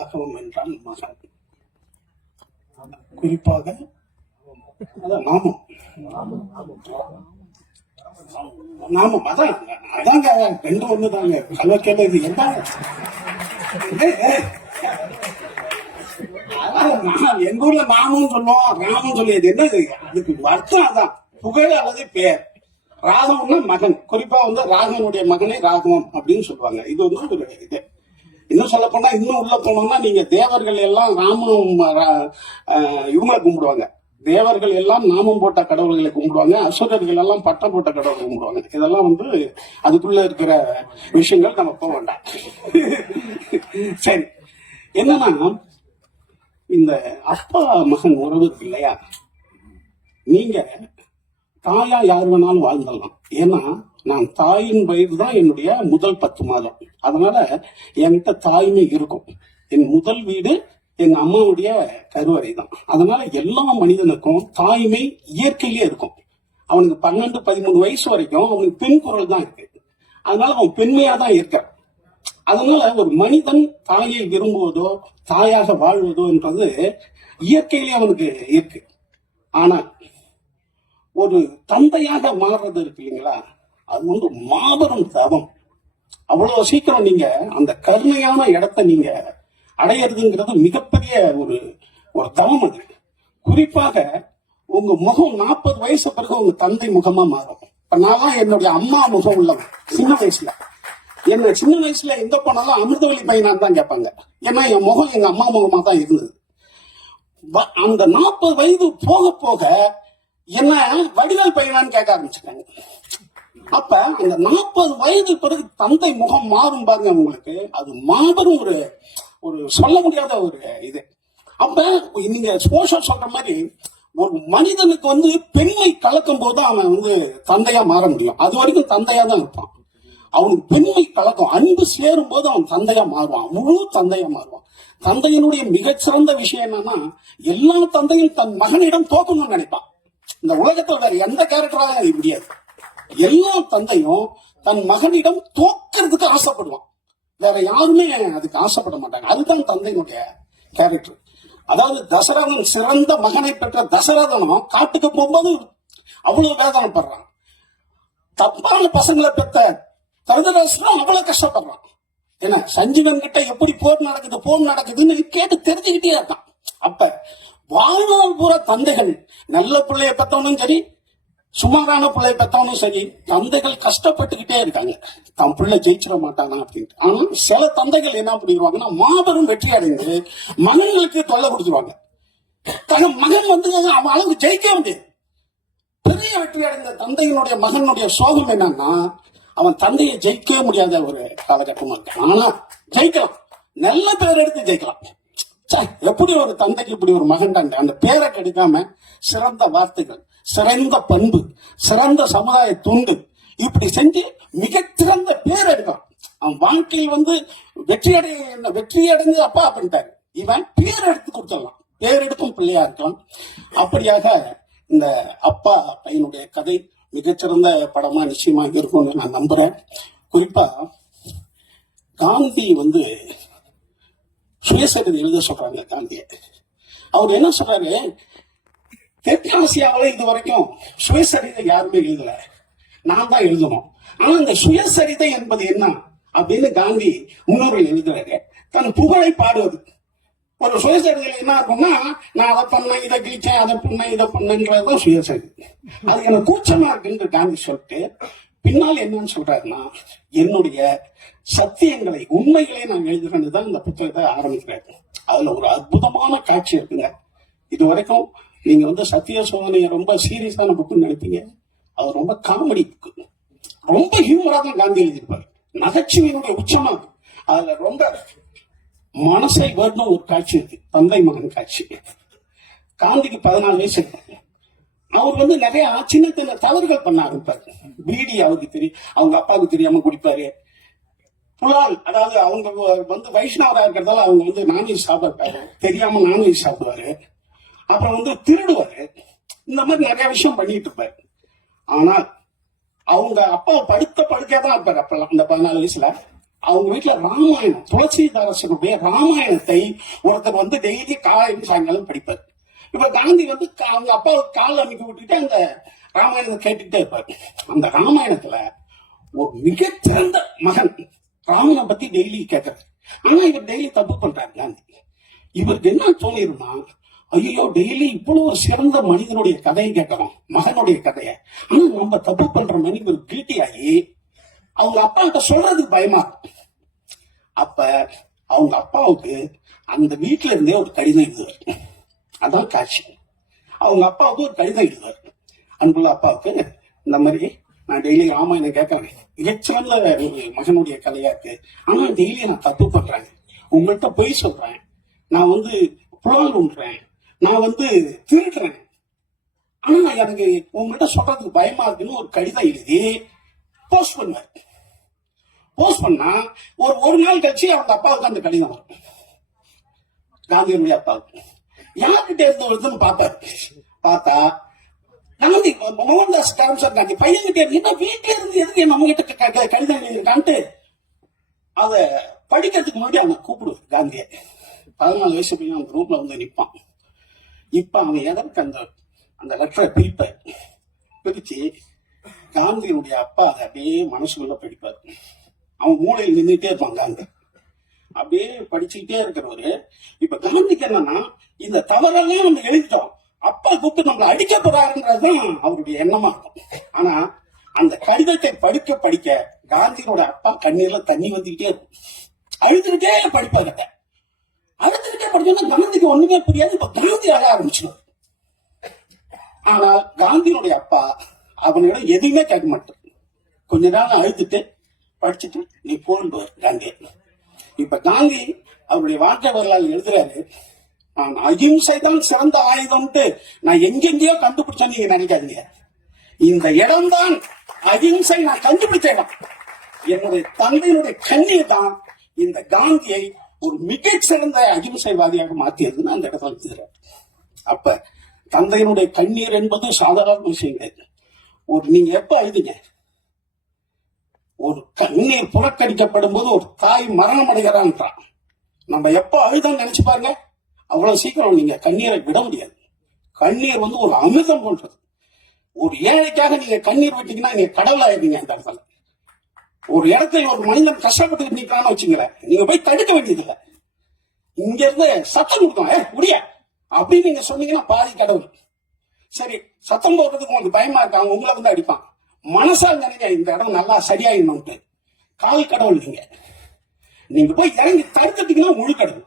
ராகவம் என்றால் மகன், குறிப்பாக நாமம். நாமம் அதாங்க ரெண்டு ஒண்ணுதாங்க. கலக்கல இது என்ன எங்க ஊர்ல நாமும் சொல்லுவோம், ராமம் சொல்லியது என்னது, அதுக்கு அர்த்தம் அதான், புகழ் அல்லது பெயர். ராகவம்னா மகன், குறிப்பா ராகவனுடைய மகனை ராகவம் அப்படின்னு சொல்லுவாங்க. இது ஒரு இது. இன்னும் சொல்ல போனா, இன்னும் உள்ள போனோம்னா, நீங்க தேவர்கள் எல்லாம் ராமனும் இவங்களை கும்பிடுவாங்க. தேவர்கள் எல்லாம் நாமம் போட்ட கடவுள்களை கும்பிடுவாங்க, அசுரர்கள் எல்லாம் பட்டம் போட்ட கடவுளை கும்பிடுவாங்க. இதெல்லாம் அதுக்குள்ள இருக்கிற விஷயங்கள் நம்ம போக வேண்டாம். சரி, என்னன்னா இந்த அப்பா மகன் உறவு இல்லையா, நீங்க தாயா யார் வேணாலும் வாழ்ந்துடலாம். ஏன்னா நான் தாயின் வயது தான் என்னுடைய முதல் 10 மாதம். அதனால என்கிட்ட தாய்மை இருக்கும். என் முதல் வீடு என் அம்மாவுடைய கருவறை தான். அதனால எல்லா மனிதனுக்கும் தாய்மை இயற்கையிலே இருக்கும். அவனுக்கு 12-13 வயசு வரைக்கும் அவனுக்கு பெண் குரல் தான் இருக்கு. அதனால அவன் பெண்மையா தான் இருக்கான். அதனால ஒரு மனிதன் தாயை விரும்புவதோ தாயாக வாழ்வதோ என்றது இயற்கையிலே அவனுக்கு இருக்கு. ஆனா ஒரு தந்தையாக மாறுறது இருக்கு இல்லைங்களா, அது மாபெரும் தவம். அவ்வளவு சீக்கிரம் நீங்க அந்த கருணையான இடத்தை நீங்க அடையிறதுங்கிறது மிகப்பெரிய ஒரு தவம். அது குறிப்பாக உங்க முகம் 40 வயசு பிறகு உங்க தந்தை முகமா மாறும். நான் என்னுடைய அம்மா முகம் உள்ளவன். சின்ன வயசுல எங்க போனாலும் அமிர்தவல்லி பையனான்னு தான் கேட்பாங்க. ஏன்னா என் முகம் எங்க அம்மா முகமா தான் இருந்தது. அந்த 40 வயது போக போக என்ன வடிவேல் பையனான்னு கேட்க ஆரம்பிச்சுட்டாங்க. அப்ப அந்த 40 வயது பிறகு தந்தை முகம் மாறும் பாருங்க உங்களுக்கு. அது மாபெரும் ஒரு சொல்ல முடியாத ஒரு இது. அப்ப நீங்க சோஷல் சொல்ற மாதிரி ஒரு மனிதனுக்கு பெண்மை கலக்கும் போது அவன் தந்தையா மாற முடியும். அது வரைக்கும் தந்தையா தான் இருப்பான். அவனுக்கு பெண்மை கலக்கம், அன்பு சேரும் போது அவன் தந்தையா மாறுவான், முழு தந்தையா மாறுவான். தந்தையினுடைய மிகச்சிறந்த விஷயம் என்னன்னா, எல்லா தந்தையும் தன் மகனிடம் தோக்கணும்னு நினைப்பான். இந்த உலகத்துல வேற எந்த கேரக்டராலும் அது முடியாது. எல்லா தந்தையும் தன் மகனிடம் தோக்கிறதுக்கு ஆசைப்படுவான். வேற யாருமே அதுக்கு ஆசைப்பட மாட்டாங்க. அதுதான் தந்தையினுடைய கேரக்டர். அதாவது தசரதன் சிறந்த மகனை பெற்ற தசரதனும் காட்டுக்கு போகும்போது அவ்வளவு வேதனைப்படுறான். தப்பான பசங்களை பெற்ற தருதராசனும் அவ்வளவு கஷ்டப்படுறான். ஏன்னா சஞ்சீவன் கிட்ட எப்படி போர் நடக்குதுன்னு கேட்டு தெரிஞ்சுக்கிட்டே இருக்கான். அப்ப வாழ்நாள் பூரா தந்தைகள் நல்ல பிள்ளைய பெற்றவனும் சரி, சுமாரான பிள்ளைய பெற்றவனும் சரி, தந்தைகள் கஷ்டப்பட்டுக்கிட்டே இருக்காங்க, தன் பிள்ளை ஜெயிச்சிட மாட்டானா அப்படின்ட்டு. ஆனா சில தந்தைகள் என்ன பண்ணிடுவாங்கன்னா, மாபெரும் வெற்றி அடைந்து மகன்களுக்கு தொல்லை கொடுத்துருவாங்க. தன் மகன் அவன் அளவுக்கு ஜெயிக்க முடியாது. பெரிய வெற்றி அடைந்த தந்தையினுடைய மகனுடைய சோகம் என்னன்னா, அவன் தந்தையை ஜெயிக்கவே முடியாத ஒரு காலகட்டமா இருக்கு. ஆனா ஜெயிக்கலாம், நல்ல பேர் எடுத்து ஜெயிக்கலாம். எப்படி ஒரு தந்தைக்கு இப்படி ஒரு மகன் அந்த பேரை கிடைக்காம சிறந்த வார்த்தைகள், சிறந்த பண்பு, சிறந்த சமுதாய துண்டு இப்படி செஞ்சு மிகச்சிறந்த பேர் எடுக்கலாம். அவன் வாழ்க்கையில் வெற்றி அடைஞ்சு அப்பா அப்படின்ட்டாரு. இவன் பேர் எடுத்து கொடுத்துடலாம், பேர் எடுக்கும் பிள்ளையா இருக்கலாம். அப்படியாக இந்த அப்பா பையனுடைய கதை மிகச்சிறந்த படமா நிச்சயமா இருக்கும்னு நான் நம்புறேன். குறிப்பா காந்தி சுயசரிதை எழுத சொல்றாங்க. காந்திய அவர் என்ன சொல்றாரு, தெற்காசியாவில இது வரைக்கும் சுயசரிதை யாருமே எழுதல, நான் தான் எழுதணும். ஆனா இந்த சுயசரிதை என்பது என்ன அப்படின்னு காந்தி முன்னோர்கள் எழுதுறாரு. தன் புகழை பாடுவது. ஒரு சுயசரிதையில என்ன இருக்கும்னா, நான் அதை பண்ணேன், இதை கிழிச்சேன், அதை பண்ணேன், இதை பண்ணேன்றதுதான் சுயசரிதை. அது எனக்கு கூச்சமா இருக்குன்னு காந்தி சொல்லிட்டு பின்னால் என்னன்னு சொல்றாருன்னா, என்னுடைய சத்தியங்களை, உண்மைகளை நான் எழுதுறேன்னு தான் இந்த புத்தகத்தை ஆரம்பிக்கிறாரு. அதுல ஒரு அற்புதமான காட்சி இருக்குங்க. இது வரைக்கும் நீங்க சத்திய சோதனையை ரொம்ப சீரியஸான புக்குன்னு நினைப்பீங்க. அது ரொம்ப காமெடி புக்கு, ரொம்ப ஹியூமரா தான் காந்தி எழுதியிருப்பாரு. நகைச்சுவையினுடைய உச்சமா அதுல ரொம்ப மனசை வரணும் ஒரு காட்சி இருக்கு, தந்தை மகன் காட்சி. காந்திக்கு 14 வயசு இருக்கு. அவர் நிறைய சின்ன சின்ன தவறுகள் பண்ண ஆரம்பிப்பாரு. பீடி அவருக்கு தெரியும், அவங்க அப்பாவுக்கு தெரியாம குடிப்பாரு. புலால், அதாவது அவங்க வைஷ்ணவரா இருக்கிறதால அவங்க நான்வெஜ் சாப்பிடுவாரு, தெரியாம நான்வெஜ் சாப்பிடுவாரு. அப்புறம் திருடுவாரு. இந்த மாதிரி நிறைய விஷயம் பண்ணிட்டு இருப்பாரு. ஆனால் அவங்க அப்பா படுக்கையா தான் இருப்பாரு அப்பெல்லாம். அந்த 14 வயசுல அவங்க வீட்டுல ராமாயணம், துளசிதாசனுடைய ராமாயணத்தை ஒருத்தர் வந்து டெய்லி காலையும் சாயங்காலம் படிப்பார். இப்ப காந்தி வந்து அவங்க அப்பாவுக்கு கால் அமைக்க விட்டுட்டு அந்த ராமாயணத்தை கேட்டுக்கிட்டே இருப்பாரு. அந்த ராமாயணத்துல ஒரு மிகச்சிறந்த மகன் ராமனை பத்தி டெய்லி கேட்கறாரு. ஆனா இவர் டெய்லி தப்பு பண்றாரு காந்தி. இவருக்கு என்ன தோணிருமா, ஐயோ டெய்லி இவ்வளவு ஒரு சிறந்த மனிதனுடைய கதையை கேட்கிறோம், மகனுடைய கதையை, ஆனா நம்ம தப்பு பண்றோம்னு இவர் கில்ட்டி ஆகி அவங்க அப்பா கிட்ட சொல்றதுக்கு பயமா இருக்கும். அப்ப அவங்க அப்பாவுக்கு அந்த வீட்டுல இருந்தே ஒரு கடிதம் எழுதுவார். அதான் காட்சி. அவங்க அப்பாவுக்கு ஒரு கடிதம் எழுதுவார். அன்புள்ள அப்பாவுக்கு இந்த மாதிரி நான் டெய்லி ராமாயணம் கேட்கறேன், மிகச்சிறந்த ஒரு மகனுடைய கதையா இருக்கு, ஆனா டெய்லி நான் தப்பு பண்றேன், உங்கள்கிட்ட பொய் சொல்றேன், நான் வந்து புலன் உண்றேன், நான் வந்து திருடுறேன், ஆனா எனக்கு உங்கள்கிட்ட சொல்றதுக்கு பயமா இருக்குன்னு ஒரு கடிதம் எழுதி போஸ்ட் பண்ணுவார். போஸ்ட் பண்ணா ஒரு நாள் கழிச்சு அவங்க அப்பாவுக்கு அந்த கடிதம் வரும். காந்தியினுடைய அப்பாவுக்கு யார்கிட்ட இருந்து வருதுன்னு பார்த்தாரு. பார்த்தா காந்தி மோகன்தாஸ் கரம்சந்த் காந்தி பையன்கிட்ட என்ன வீட்டுல இருந்து எதுக்கு நம்ம கிட்ட கடிதம் எழுதிருக்கான்ட்டு அத படிக்கிறதுக்கு முன்னாடி அவனை கூப்பிடுவார் காந்திய. 14 வயசு பையன் அந்த ரூம்ல வந்து நிற்பான். இப்ப அவன் எதற்கு அந்த லெட்டரை பிரிச்சு காந்தியினுடைய அப்பா அதை அப்படியே மனசுக்குள்ள படிப்பார். அவன் மூளையில் நின்றுட்டே இருப்பான் காந்தி. அப்படியே படிச்சுக்கிட்டே இருக்கிறவரு இப்ப காந்திக்கு என்னன்னா, இந்த தவறெல்லாம் நம்ம எழுதிட்டோம், அப்பா கூப்பிட்டு நம்மளை அடிக்க போறாருன்றதுதான் அவருடைய எண்ணமா இருக்கும். ஆனா அந்த கடிதத்தை படிக்க படிக்க காந்தியோட அப்பா கண்ணீர்ல தண்ணி வந்துகிட்டே இருக்கும். அழுதுகிட்டே படிப்பாங்க. அழுதுகிட்டே படிச்சோம்னா காந்திக்கு ஒண்ணுமே புரியாது. இப்ப காந்தி அழ ஆரம்பிச்சிடும். ஆனால் காந்தியினுடைய அப்பா அவனிடம் எதுவுமே கேட்க மாட்டார். கொஞ்ச நாள் அழுதுட்டு படிச்சுட்டு நீ போன்டுவார் காந்தி. இப்ப காந்தி அவருடைய வாழ்க்கை வரலாறு எழுதுறாரு, நான் அகிம்சை தான் சிறந்த ஆயுதம்ட்டு நான் எங்கெங்கயோ கண்டுபிடிச்சேன்னு நீங்க நினைக்காதீங்க. இந்த இடம் தான் அகிம்சை நான் கண்டுபிடிச்ச இடம். என்னுடைய தந்தையினுடைய கண்ணீர் தான் இந்த காந்தியை ஒரு மிகச்சிறந்த அகிம்சைவாதியாக மாற்றியதுன்னு அந்த இடத்துல எழுதுறாரு. அப்ப தந்தையினுடைய கண்ணீர் என்பது சாதாரண விஷயம் கிடையாது. நீங்க எப்ப அழுதுங்க, ஒரு கண்ணீர் புறக்கணிக்கப்படும் போது ஒரு தாய் மரணம் அடைகிறான்றான். நம்ம எப்ப அழுதான்னு நினைச்சு பாருங்க, அவ்வளவு சீக்கிரம் நீங்க கண்ணீரை விட முடியாது. கண்ணீர் வந்து ஒரு அமிர்தம் போன்றது. ஒரு ஏழைக்காக நீங்க கண்ணீர் விட்டீங்கன்னா நீங்க கடவுள் ஆயிருந்தீங்க. அந்த இடத்துல ஒரு இடத்துல ஒரு மனிதன் கஷ்டப்பட்டு நிற்கிறான்னு வச்சுங்களேன், நீங்க போய் தடுக்க வேண்டியதில்லை. இங்க இருந்து சத்தம் கொடுக்கலாம், முடிய அப்படின்னு நீங்க சொன்னீங்கன்னா பாதி கடவுள். சரி, சத்தம் போடுறதுக்கு உங்களுக்கு பயமா இருக்காங்க, உங்களை வந்து அடிப்பான். மனசால் நினைக்க இந்த இடம் நல்லா சரியாயிடணும்ட்டு கால் கடவுள். நீங்க போய் இறங்கி தடுத்துட்டீங்கன்னா முழு கடவுள்.